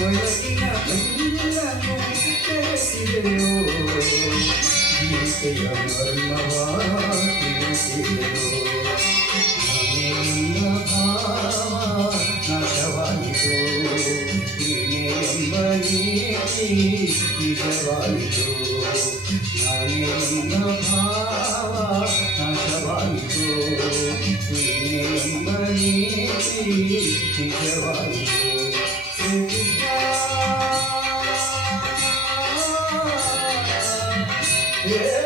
ಒಳಗಿನ ಕಣ್ಣನ್ನು ಬೆಳೆಸಿದೆಯೋ ಗೀತೆಯ ಮರ್ಮವ ತಿಳಿಸಿದೆಯೋ ನಾನೆಲ್ಲ ಭಾವ ನಾಶವಾಯಿತು ನೀನೆ ಎಂಬ ನೀತಿ ನಿಜವಾಯಿತು ನಾನೆಲ್ಲ ಭಾವ Yeah.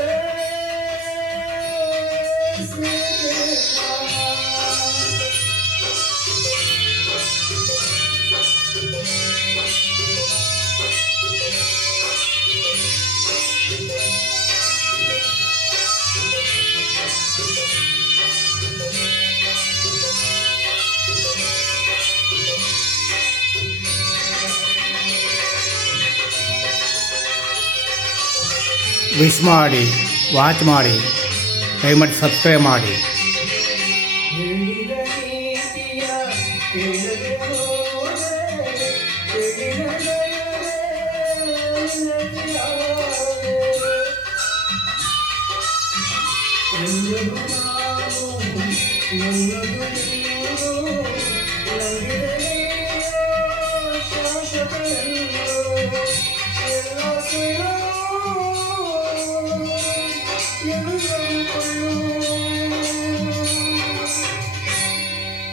ವಿಶ್ ಮಾಡಿ ವಾಚ್ ಮಾಡಿ ದಯಮಾಡಿ ಸಬ್ಸ್ಕ್ರೈಬ್ ಮಾಡಿ. ಎಲ್ಲರೂ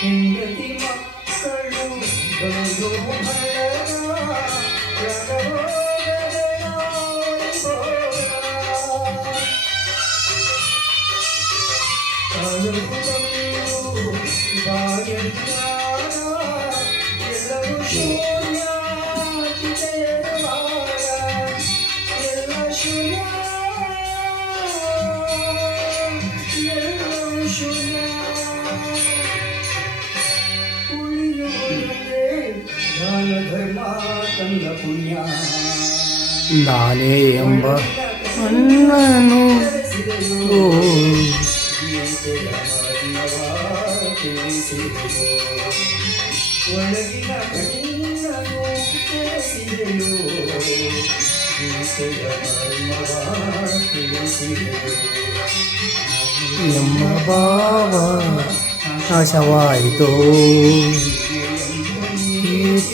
ಹೆಂಡತಿ ಮಕ್ಕಳು ಬಂದು ಭಯದ ನಾನೇ ಎಂಬ ಅನ್ನನು ಓ ಗೀತೆಯ ಮರ್ಮವ ತಿಳಿಸಿದೆಯೋ ಒಳಗಿನ ಕಣ್ಣನು ತಿಳಿಸಿದೆಯೋ ಗೀತೆಯ ಮರ್ಮವ ತಿಳಿಸಿದೆಯೋ ಎಂಬ ಭಾವ ನಾಶವಾಯಿತು